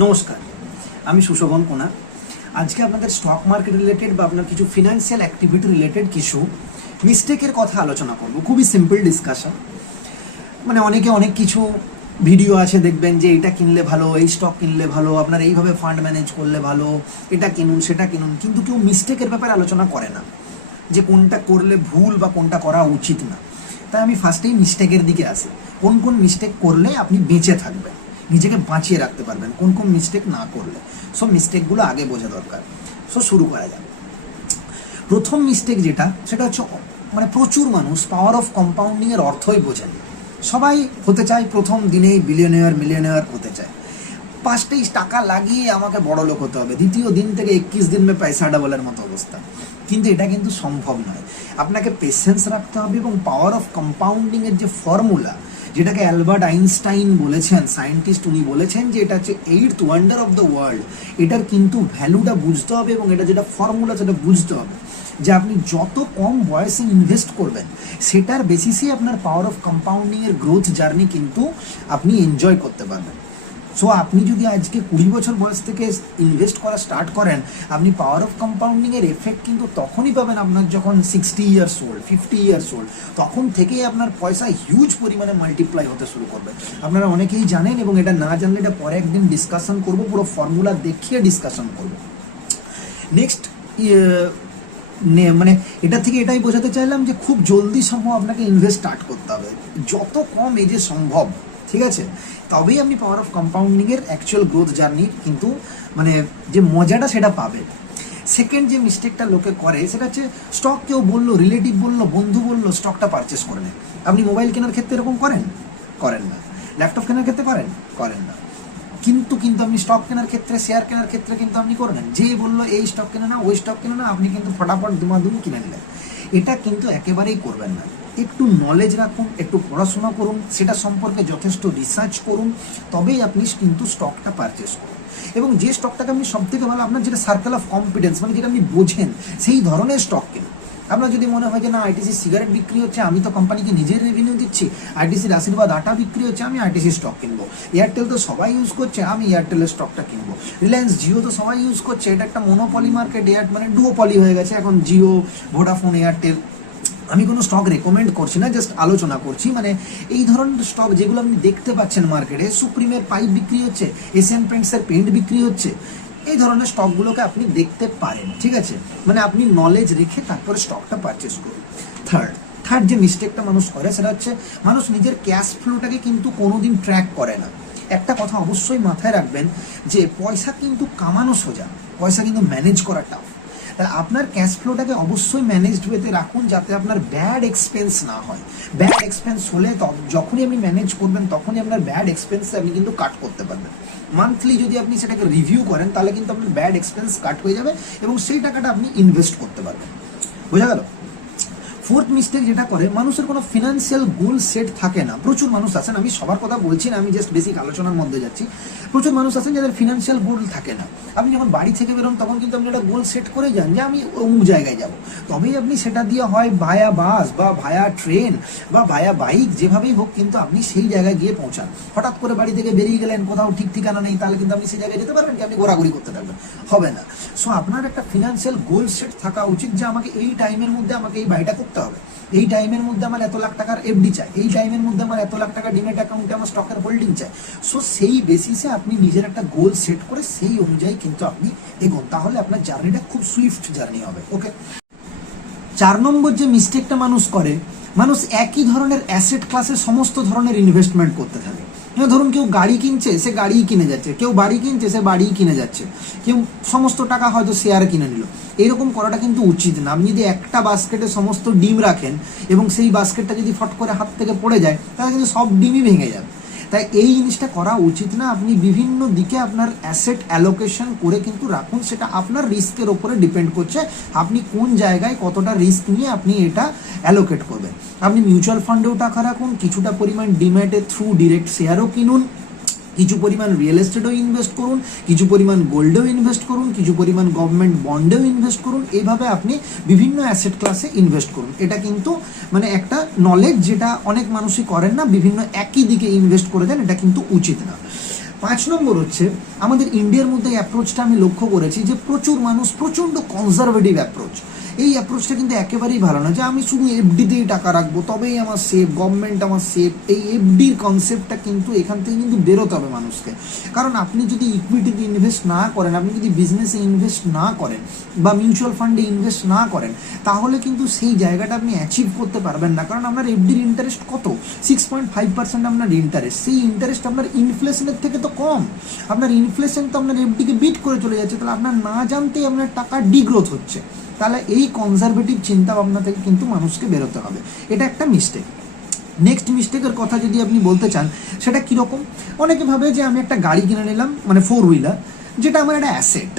নমস্কার, আমি সুশোভন কোনা। আজকে আপনাদের স্টক মার্কেট রিলেটেড বা আপনার কিছু ফিনান্সিয়াল অ্যাক্টিভিটি রিলেটেড কিছু মিস্টেকের কথা আলোচনা করব। খুবই সিম্পল ডিসকাশন। মানে অনেকে অনেক কিছু ভিডিও আছে, দেখবেন যে এটা কিনলে ভালো, এই স্টক কিনলে ভালো, আপনার এইভাবে ফান্ড ম্যানেজ করলে ভালো, এটা কিনুন সেটা কিনুন, কিন্তু কেউ মিস্টেকের ব্যাপারে আলোচনা করে না, যে কোনটা করলে ভুল বা কোনটা করা উচিত না। তাই আমি ফার্স্টেই মিস্টেকের দিকে আসি। কোন কোন মিস্টেক করলে আপনি বেঁচে থাকবেন, নিজেকে বাঁচিয়ে রাখতে পারবেন, কোন কোন মিস্টেক না করলে। সো মিস্টেকগুলো আগে বোঝা দরকার। সো শুরু করা যাবে। প্রথম মিস্টেক যেটা, সেটা হচ্ছে মানে প্রচুর মানুষ পাওয়ার অফ কম্পাউন্ডিংয়ের অর্থই বোঝেন। সবাই হতে চায় প্রথম দিনেই বিলিয়নিয়ার মিলিয়নিয়ার হতে চায়। 5-23 টাকা লাগিয়ে আমাকে বড় লোক হতে হবে, দ্বিতীয় দিন থেকে 21 দিন মে পয়সা ডাবলের মতো অবস্থা। কিন্তু এটা কিন্তু সম্ভব নয়। আপনাকে পেশেন্স রাখতে হবে এবং পাওয়ার অফ কম্পাউন্ডিংয়ের যে ফর্মুলা, যেটাকে অ্যালবার্ট আইনস্টাইন বলেছেন, সায়েন্টিস্ট, উনি বলেছেন যে এটা হচ্ছে 8th wonder of the world. এটার কিন্তু ভ্যালুটা বুঝতে হবে এবং এটা যেটা ফর্মুলা সেটা বুঝতে হবে যে আপনি যত কম বয়সে ইনভেস্ট করবেন সেটার বেসিসে আপনার পাওয়ার অফ কম্পাউন্ডিংয়ের গ্রোথ জার্নি কিন্তু আপনি এনজয় করতে পারবেন। সো আপনি যদি আজকে 20 বছর বয়স থেকে ইনভেস্ট করা স্টার্ট করেন, আপনি পাওয়ার অফ কম্পাউন্ডিংয়ের এফেক্ট কিন্তু তখনই পাবেন আপনার যখন 60 ইয়ার্স ওল্ড, 50 ইয়ার্স ওল্ড। তখন থেকেই আপনার পয়সা হিউজ পরিমাণে মাল্টিপ্লাই হতে শুরু করবে। আপনারা অনেকেই জানেন, এবং এটা না জানলে এটা পরে একদিন ডিসকাশন করব, পুরো ফর্মুলা দেখিয়ে ডিসকাশন করব। নেক্সট মানে এটা থেকে এটাই বোঝাতে চাইলাম যে খুব জলদি সম্ভব আপনাকে ইনভেস্ট স্টার্ট করতে হবে, যত কম এজে সম্ভব, ঠিক আছে? তবেই আপনি পাওয়ার অফ কম্পাউন্ডিংয়ের অ্যাকচুয়াল গ্রোথ জার্নি কিন্তু মানে যে মজাটা সেটা পাবেন। সেকেন্ড যে মিস্টেকটা লোকে করে সেটা হচ্ছে, স্টক কেউ বললো, রিলেটিভ বললো, বন্ধু বললো, স্টকটা পারচেস করে নেয়। আপনি মোবাইল কেনার ক্ষেত্রে এরকম করেন না। ল্যাপটপ কেনার ক্ষেত্রে করেন না। কিন্তু আপনি স্টক কেনার ক্ষেত্রে, শেয়ার কেনার ক্ষেত্রে কিন্তু আপনি করবেন। যে বললো এই স্টক কেনে না, ওই স্টক কেনে না, আপনি কিন্তু ফটাফট দুমাদুমি কিনে নিলেন। এটা কিন্তু একেবারেই করবেন না। একটু নলেজ রাখুন, একটু পড়াশোনা করুন, সেটা সম্পর্কে যথেষ্ট রিসার্চ করুন, তবেই আপনি কিন্তু স্টকটা পারচেস করুন। এবং যে স্টকটাকে আপনি সব থেকে ভালো, আপনার যেটা সার্কেল অফ কম্পিটেন্স, মানে যেটা আপনি বোঝেন, সেই ধরনের স্টক কিনুন। আপনার যদি মনে হয় যে না, আইটিসি সিগারেট বিক্রি হচ্ছে, আমি তো কোম্পানিকে নিজের রেভিনিউ দিচ্ছি, আইটিসির আশীর্বাদ আটা বিক্রি হচ্ছে, আমি আইটিসি স্টক কিনবো। এয়ারটেল তো সবাই ইউজ করছে, আমি এয়ারটেলের স্টকটা কিনবো। রিলায়েন্স জিও তো সবাই ইউজ করছে, এটা একটা মনোপলি মার্কেট, মানে ডুওপলি হয়ে গেছে এখন, জিও, ভোডাফোন, এয়ারটেল। আমি কোনো স্টক রেকমেন্ড করছি না, জাস্ট আলোচনা করছি। মানে এই ধরনের স্টক যেগুলো আপনি দেখতে পাচ্ছেন মার্কেটে, সুপ্রিমের পাইপ বিক্রি হচ্ছে, এশিয়ান পেন্টসের পেন্ট বিক্রি হচ্ছে, এই ধরনের স্টকগুলোকে আপনি দেখতে পারেন, ঠিক আছে? মানে আপনি নলেজ রেখে তারপরে স্টকটা পারচেস করুন। থার্ড যে মিস্টেকটা মানুষ করে সেটা হচ্ছে, মানুষ নিজের ক্যাশ ফ্লোটাকে কিন্তু কোনোদিন ট্র্যাক করে না। একটা কথা অবশ্যই মাথায় রাখবেন যে পয়সা কিন্তু কামানো সোজা, পয়সা কিন্তু ম্যানেজ করা টাফ। তাহলে আপনার ক্যাশ ফ্লোটাকে অবশ্যই ম্যানেজড ওয়েতে রাখুন, যাতে আপনার ব্যাড এক্সপেন্স না হয়। ব্যাড এক্সপেন্স হলে যখনই আপনি ম্যানেজ করবেন, তখনই আপনার ব্যাড এক্সপেন্স আপনি কিন্তু কাট করতে পারবেন। মান্থলি যদি আপনি সেটাকে রিভিউ করেন, তাহলে কিন্তু আপনার ব্যাড এক্সপেন্স কাট হয়ে যাবে এবং সেই টাকাটা আপনি ইনভেস্ট করতে পারবেন। বোঝা গেল? ফোর্থ মিস্টেক যেটা করে, মানুষের কোনো ফিনান্সিয়াল গোল সেট থাকে না। প্রচুর মানুষ আছেন, আমি সবার কথা বলছি না, আমি জাস্ট বেসিক আলোচনার মধ্যে যাচ্ছি। প্রচুর মানুষ আছেন যাদের ফিনান্সিয়াল গোল থাকে না। আপনি যখন বাড়ি থেকে বেরোন, তখন কিন্তু আপনি একটা গোল সেট করে যান যে আমি অমুক জায়গায় যাব, তবেই আপনি সেটা দিয়ে হয় ভায়া বাস বা ভায়া ট্রেন বা ভায়া বাইক, যেভাবেই হোক কিন্তু আপনি সেই জায়গায় গিয়ে পৌঁছান। হঠাৎ করে বাড়ি থেকে বেরিয়ে গেলেন, কোথাও ঠিক ঠিকানা নেই, তাহলে কিন্তু আপনি সেই জায়গায় যেতে পারবেন কি? আপনি ঘোরাঘুরি করতে থাকবেন, হবে না। সো আপনার একটা ফিনান্সিয়াল গোল সেট থাকা উচিত যে আমাকে এই টাইমের মধ্যে আমাকে এই বাড়িটা করতে হবে, এই টাইমের মধ্যে আমার এত লাখ টাকার এফডি চাই, এই টাইমের মধ্যে আমার এত লাখ টাকা ডিমেট অ্যাকাউন্টে আমার স্টকের হোল্ডিং চাই। সো সেই বেসিসে আপনি নিজের একটা গোল সেট করে সেই অনুযায়ী কিন্তু আপনি এগোন, তাহলে আপনার জার্নিটা খুব সুইফট জার্নি হবে। ওকে। 4 নম্বর যে মিস্টেকটা মানুষ করে, মানুষ একই ধরনের অ্যাসেট ক্লাসে সমস্ত ধরনের ইনভেস্টমেন্ট করতে থাকে। ধরুন কেউ গাড়ি কিনছে, সে গাড়িই কিনে যাচ্ছে, কেউ বাড়ি কিনছে, সে বাড়িই কিনে যাচ্ছে, কেউ সমস্ত টাকা হয়তো শেয়ারে কিনে নিল। এরকম করাটা কিন্তু উচিত না। আপনি যদি একটা বাস্কেটে সমস্ত ডিম রাখেন এবং সেই বাস্কেটটা যদি ফট করে হাত থেকে পড়ে যায়, তাহলে কিন্তু সব ডিমই ভেঙে যাবে। তাই এই জিনিসটা করা উচিত না। আপনি বিভিন্ন দিকে আপনার অ্যাসেট অ্যালোকেশন করে কিন্তু রাখুন, সেটা আপনার রিস্কের ওপরে ডিপেন্ড করছে, আপনি কোন জায়গায় কতটা রিস্ক নিয়ে আপনি এটা অ্যালোকেট করবেন। আপনি মিউচুয়াল ফান্ডেও টাকা রাখুন, কিছুটা পরিমাণ ডিম্যাটের থ্রু ডিরেক্ট শেয়ারও কিনুন, কিছু পরিমাণ রিয়েল এস্টেটেও ইনভেস্ট করুন, কিছু পরিমাণ গোল্ডেও ইনভেস্ট করুন, কিছু পরিমাণ গভর্নমেন্ট বন্ডেও ইনভেস্ট করুন। এইভাবে আপনি বিভিন্ন অ্যাসেট ক্লাসে ইনভেস্ট করুন। এটা কিন্তু মানে একটা নলেজ যেটা অনেক মানুষই করেন না, বিভিন্ন একই দিকে ইনভেস্ট করে দেন, এটা কিন্তু উচিত না। 5 নম্বর হচ্ছে আমাদের ইন্ডিয়ার মধ্যে অ্যাপ্রোচটা আমি লক্ষ্য করেছি যে প্রচুর মানুষ প্রচণ্ড কনজারভেটিভ অ্যাপ্রোচ। এই অ্যাপ্রোচটা কিন্তু একেবারেই ভালো না, যে আমি শুধু এফডিতেই টাকা রাখবো তবেই আমার সেফ, গভর্নমেন্ট আমার সেফ। এই এফডির কনসেপ্টটা কিন্তু এখান থেকে কিন্তু বেরোতে হবে মানুষকে। কারণ আপনি যদি ইকুইটিতে ইনভেস্ট না করেন, আপনি যদি বিজনেসে ইনভেস্ট না করেন বা মিউচুয়াল ফান্ডে ইনভেস্ট না করেন, তাহলে কিন্তু সেই জায়গাটা আপনি অ্যাচিভ করতে পারবেন না। কারণ আপনার এফডির ইন্টারেস্ট কত? 6.5% আপনার ইন্টারেস্ট। সেই ইন্টারেস্ট আপনার ইনফ্লেশনের থেকে তো কম। আপনার ইনফ্লেশন তো আপনার এফডিকে বিট করে চলে যাচ্ছে, তাহলে আপনার না জানতেই আপনার টাকা ডিগ্রোথ হচ্ছে। তাহলে এই কনজারভেটিভ চিন্তা ভাবনা থেকে কিন্তু মানুষকে বেরোতে হবে, এটা একটা মিস্টেক। নেক্সট মিস্টেকের কথা যদি আপনি বলতে চান, সেটা কীরকম? অনেকে ভাবে যে আমি একটা গাড়ি কিনে নিলাম, মানে 4 হুইলার, যেটা আমার একটা অ্যাসেট।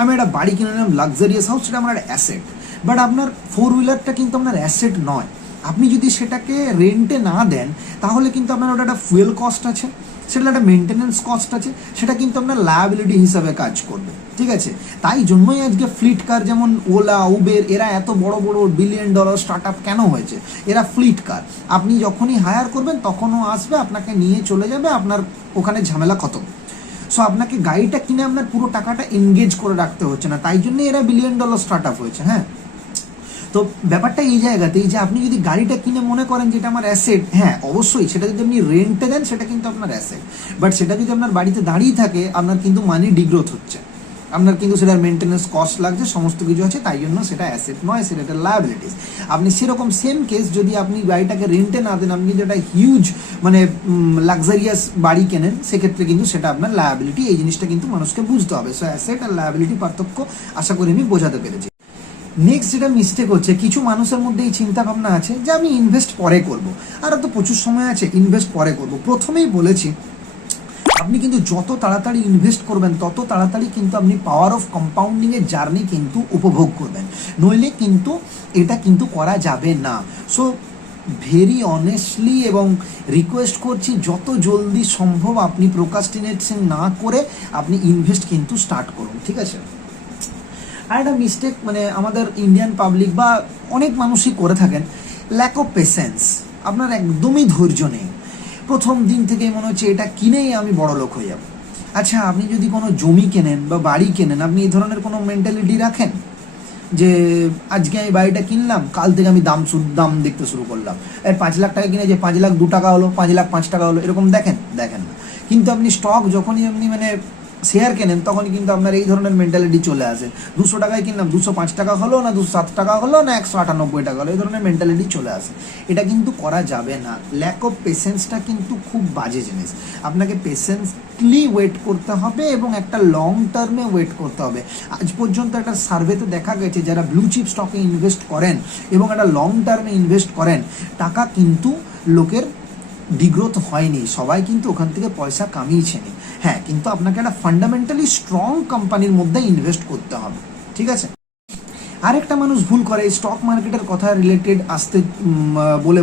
আমি একটা বাড়ি কিনে নিলাম, লাক্সারিয়াস হাউস, সেটা আমার একটা অ্যাসেট। বাট আপনার 4 হুইলারটা কিন্তু আপনার অ্যাসেট নয়। আপনি যদি সেটাকে রেন্টে না দেন, তাহলে কিন্তু আপনার ওটা একটা ফুয়েল কস্ট আছে, সেটা একটা মেনটেন্যান্স কস্ট আছে, সেটা কিন্তু আপনার লায়াবিলিটি হিসাবে কাজ করবে। ঠিক আছে, তাই জন্যই আজকে ফ্লিট কার, যেমন ওলা, উবের, এরা এত বড় বড় $1 বিলিয়ন স্টার্ট আপ কেন হয়েছে? এরা ফ্লিট কার, আপনি যখনই হায়ার করবেন তখনও আসবে, আপনাকে নিয়ে চলে যাবে, আপনার ওখানে ঝামেলা খতম। সো আপনাকে গাড়িটা কিনে আপনার পুরো টাকাটা এনগেজ করে রাখতে হচ্ছে না, তাই জন্য এরা $1 বিলিয়ন স্টার্ট আপ হয়েছে। হ্যাঁ, তো ব্যাপারটা এই জায়গাতেই যে আপনি যদি গাড়িটা কিনে মনে করেন যেটা আমার অ্যাসেট, হ্যাঁ অবশ্যই সেটা যদি আপনি রেন্টে দেন সেটা কিন্তু আপনার অ্যাসেট। বাট সেটা যদি আপনার বাড়িতে দাঁড়িয়ে থাকে, আপনার কিন্তু মানি ডিগ্রোথ হচ্ছে, আপনার কিন্তু সেটার মেনটেন্যান্স কস্ট লাগছে, সমস্ত কিছু আছে, তাই জন্য সেটা অ্যাসেট নয়, সেটা একটা লায়াবিলিটিস। আপনি সেরকম সেম কেস যদি আপনি গাড়িটাকে রেন্টে না দেন, আপনি যেটা হিউজ মানে লাক্সারিয়াস বাড়ি কেনেন, সেক্ষেত্রে কিন্তু সেটা আপনার লায়াবিলিটি। এই জিনিসটা কিন্তু মানুষকে বুঝতে হবে। সো অ্যাসেট আর লায়াবিলিটি পার্থক্য আশা করি আমি বোঝাতে পেরেছি। নেক্সট যেটা মিস্টেক হচ্ছে, কিছু মানুষের মধ্যে এই চিন্তা ভাবনা আছে যে আমি ইনভেস্ট পরে করব, আর তো প্রচুর সময় আছে, ইনভেস্ট পরে করব। প্রথমেই বলেছি, আপনি কিন্তু যত তাড়াতাড়ি ইনভেস্ট করবেন তত তাড়াতাড়ি কিন্তু আপনি পাওয়ার অফ কম্পাউন্ডিংয়ের জার্নি কিন্তু উপভোগ করবেন, নইলে কিন্তু এটা কিন্তু করা যাবে না। সো ভেরি অনেস্টলি এবং রিকোয়েস্ট করছি, যত জলদি সম্ভব আপনি প্রোক্রাস্টিনেশন না করে আপনি ইনভেস্ট কিন্তু স্টার্ট করুন। ঠিক আছে, আর একটা মিস্টেক মানে আমাদের ইন্ডিয়ান পাবলিক বা অনেক মানুষই করে থাকেন, ল্যাক অফ পেশেন্স। আপনার একদমই ধৈর্য নেই, প্রথম দিন থেকেই মনে হচ্ছে এটা কিনেই আমি বড় লোক হয়ে যাব। আচ্ছা, আপনি যদি কোনো জমি কেনেন বা বাড়ি কেনেন, আপনি এই ধরনের কোনো মেন্টালিটি রাখেন যে আজকে আমি বাড়িটা কিনলাম, কাল থেকে আমি দাম দেখতে শুরু করলাম, 5 লাখ টাকা কিনে যে 5 লাখ 2 টাকা হলো, 5 লাখ 5 টাকা হলো, এরকম দেখেন না। কিন্তু আপনি স্টক যখনই আপনি মানে শেয়ার কেনেন, তখনই কিন্তু আপনার এই ধরনের মেন্টালিটি চলে আসে, 200 টাকায় কিনলাম, 205 টাকা হলো না 207 টাকা হলো না 198 টাকা হলো, এই ধরনের মেন্টালিটি চলে আসে। এটা কিন্তু করা যাবে না। ল্যাক অফ পেশেন্সটা কিন্তু খুব বাজে জিনিস। আপনাকে পেশেন্সলি ওয়েট করতে হবে এবং একটা লং টার্মে ওয়েট করতে হবে। আজ পর্যন্ত একটা সার্ভেতে দেখা গেছে, যারা ব্লু চিপ স্টকে ইনভেস্ট করেন এবং একটা লং টার্মে ইনভেস্ট করেন, টাকা কিন্তু লোকের ডিগ্রোথ হয়নি, সবাই কিন্তু ওখান থেকে পয়সা কামিয়েছেনি। হ্যাঁ, কিন্তু আপনাকে একটা ফান্ডামেন্টালি স্ট্রং কোম্পানির মধ্যে ইনভেস্ট করতে হবে। ঠিক আছে, আরেকটা মানুষ ভুল করে, স্টক মার্কেটের কথা রিলেটেড আসতে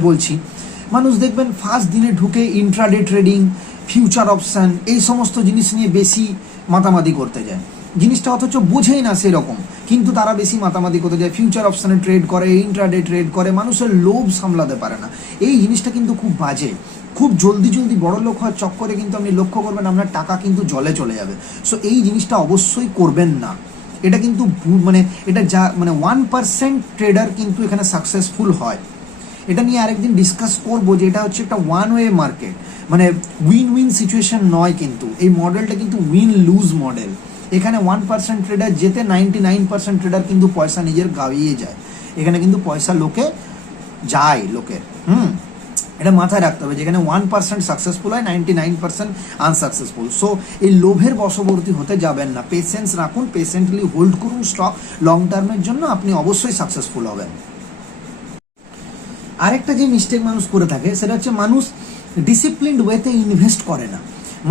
বলছি, মানুষ দেখবেন ফার্স্ট দিনে ঢুকে ইন্ট্রাডে ট্রেডিং, ফিউচার অপশান, এই সমস্ত জিনিস নিয়ে বেশি মাতামাতি করতে যায়। জিনিসটা অথচ বোঝেই না সেরকম, কিন্তু তারা বেশি মাতামাতি করতে যায়, ফিউচার অপশানে ট্রেড করে, ইন্ট্রাডে ট্রেড করে, মানুষের লোভ সামলাতে পারে না। এই জিনিসটা কিন্তু খুব বাজে। খুব জলদি বড় লোক হওয়ার চক্করে কিন্তু আপনি লক্ষ্য করবেন আপনার টাকা কিন্তু জলে চলে যাবে। সো এই জিনিসটা অবশ্যই করবেন না। এটা কিন্তু মানে এটা যা মানে 1% ট্রেডার কিন্তু এখানে সাকসেসফুল হয়। এটা নিয়ে আরেকদিন ডিসকাস করবো যে এটা হচ্ছে একটা ওয়ান ওয়ে মার্কেট, মানে উইন উইন সিচুয়েশন নয়। কিন্তু এই মডেলটা কিন্তু উইন লুজ মডেল। এখানে 1% ট্রেডার যেতে 99% ট্রেডার কিন্তু পয়সা নিজের গাইয়ে যায়। এখানে কিন্তু পয়সা লোকে যায় লোকের। এটা মাথায় রাখতে হবে, যেখানে 1% সাকসেসফুল হয়, 99% আনসাকসেসফুল। সো এই লোভের বশবর্তী হতে যাবেন না, পেশেন্স রাখুন, পেশেন্টলি হোল্ড করুন স্টক, লং টার্মের জন্য আপনি অবশ্যই সাকসেসফুল হবেন। আরেকটা যে মিস্টেক মানুষ করে থাকে, সেটা হচ্ছে মানুষ ডিসিপ্লিনড ওয়েতে ইনভেস্ট করে না।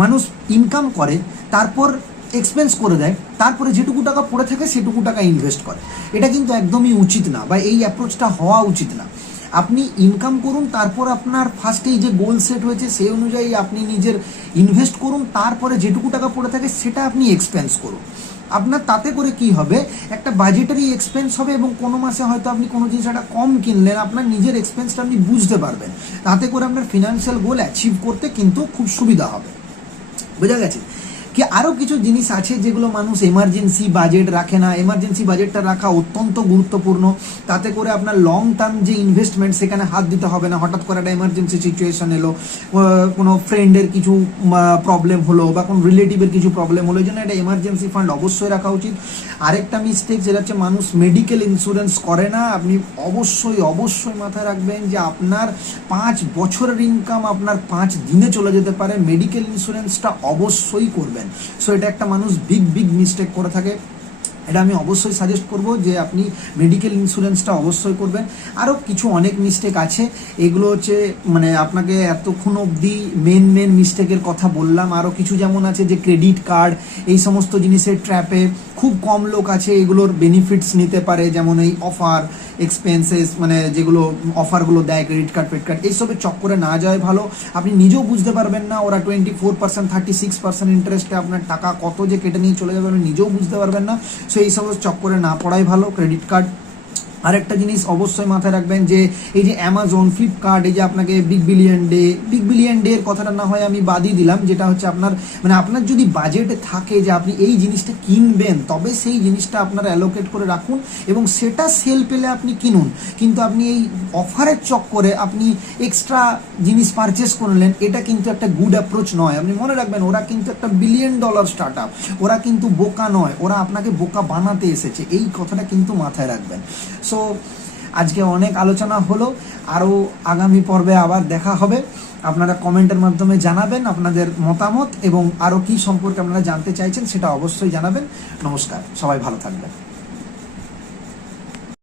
মানুষ ইনকাম করে, তারপর এক্সপেন্স করে দেয়, তারপরে যেটুকু টাকা পড়ে থাকে সেটুকু টাকা ইনভেস্ট করে। এটা কিন্তু একদমই উচিত না, বা এই অ্যাপ্রোচটা হওয়া উচিত না। আপনি ইনকাম করুন, তারপর আপনার ফার্স্টেই যে গোল সেট হয়েছে সেই অনুযায়ী আপনি নিজের ইনভেস্ট করুন, তারপরে যেটুকু টাকা পড়ে থাকে সেটা আপনি এক্সপেন্স করুন। আপনার তাতে করে কি হবে, একটা বাজেটারি এক্সপেন্স হবে, এবং কোনো মাসে হয়তো আপনি কোনো জিনিস একটা কম কিনলেন, আপনার নিজের এক্সপেন্সটা আপনি বুঝতে পারবেন। তাতে করে আপনার ফিনান্সিয়াল গোল অ্যাচিভ করতে কিন্তু খুব সুবিধা হবে। বোঝা গেছে কি? আরও কিছু জিনিস আছে যেগুলো মানুষ এমার্জেন্সি বাজেট রাখে না। এমার্জেন্সি বাজেটটা রাখা অত্যন্ত গুরুত্বপূর্ণ, তাতে করে আপনার লং টার্ম যে ইনভেস্টমেন্ট সেখানে হাত দিতে হবে না। হঠাৎ করে একটা এমার্জেন্সি সিচুয়েশন এলো, কোনো ফ্রেন্ডের কিছু প্রবলেম হলো বা কোনো রিলেটিভের কিছু প্রবলেম হলো, এই জন্য একটা এমার্জেন্সি ফান্ড অবশ্যই রাখা উচিত। আরেকটা মিস্টেক যেটা হচ্ছে মানুষ মেডিকেল ইন্স্যুরেন্স করে না। আপনি অবশ্যই অবশ্যই মাথায় রাখবেন যে আপনার 5 বছরের ইনকাম আপনার 5 দিনে চলে যেতে পারে, মেডিকেল ইন্স্যুরেন্সটা অবশ্যই করবেন। সো এটা একটা মানুষ বিগ মিস্টেক করে থাকে, এটা আমি অবশ্যই সাজেস্ট করব যে আপনি মেডিকেল ইন্স্যুরেন্সটা অবশ্যই করবেন। আরও কিছু অনেক মিস্টেক আছে, এগুলো হচ্ছে মানে আপনাকে এতক্ষণ অবধি মেন মিস্টেকের কথা বললাম। আরও কিছু যেমন আছে যে ক্রেডিট কার্ড, এই সমস্ত জিনিসের ট্র্যাপে খুব কম লোক আছে এগুলোর বেনিফিটস নিতে পারে, যেমন এই অফার এক্সপেন্সেস মানে যেগুলো অফারগুলো দেয় ক্রেডিট কার্ড এইসবের চক্করে না যায় ভালো। আপনি নিজেও বুঝতে পারবেন না, ওরা 24%, 36% ইন্টারেস্টে আপনার টাকা কত যে কেটে নিয়ে চলে যাবে আপনি নিজেও বুঝতে পারবেন না। সো এইসব চক্করে না পড়াই ভালো। ক্রেডিট কার্ড আরেকটা জিনিস অবশ্যই মাথায় রাখবেন যে এই যে অ্যামাজন, ফ্লিপকার্ট, এই যে আপনাকে বিগ বিলিয়ন ডে এর কথাটা না হয় আমি বাদই দিলাম, যেটা হচ্ছে আপনার মানে আপনার যদি বাজেটে থাকে যে আপনি এই জিনিসটা কিনবেন, তবে সেই জিনিসটা আপনারা অ্যালোকেট করে রাখুন এবং সেটা সেল পেলে আপনি কিনুন। কিন্তু আপনি এই অফারের চক্করে আপনি এক্সট্রা জিনিস পারচেস করলেন, এটা কিন্তু একটা গুড অ্যাপ্রোচ নয়। আপনি মনে রাখবেন ওরা কিন্তু একটা $1 বিলিয়ন স্টার্ট আপ, ওরা কিন্তু বোকা নয়, ওরা আপনাকে বোকা বানাতে এসেছে, এই কথাটা কিন্তু মাথায় রাখবেন। সো আজকে অনেক আলোচনা হলো, আরও আগামী পর্বে আবার দেখা হবে। আপনারা কমেন্টের মাধ্যমে জানাবেন আপনাদের মতামত এবং আরও কী সম্পর্কে আপনারা জানতে চাইছেন সেটা অবশ্যই জানাবেন। নমস্কার, সবাই ভালো থাকবেন।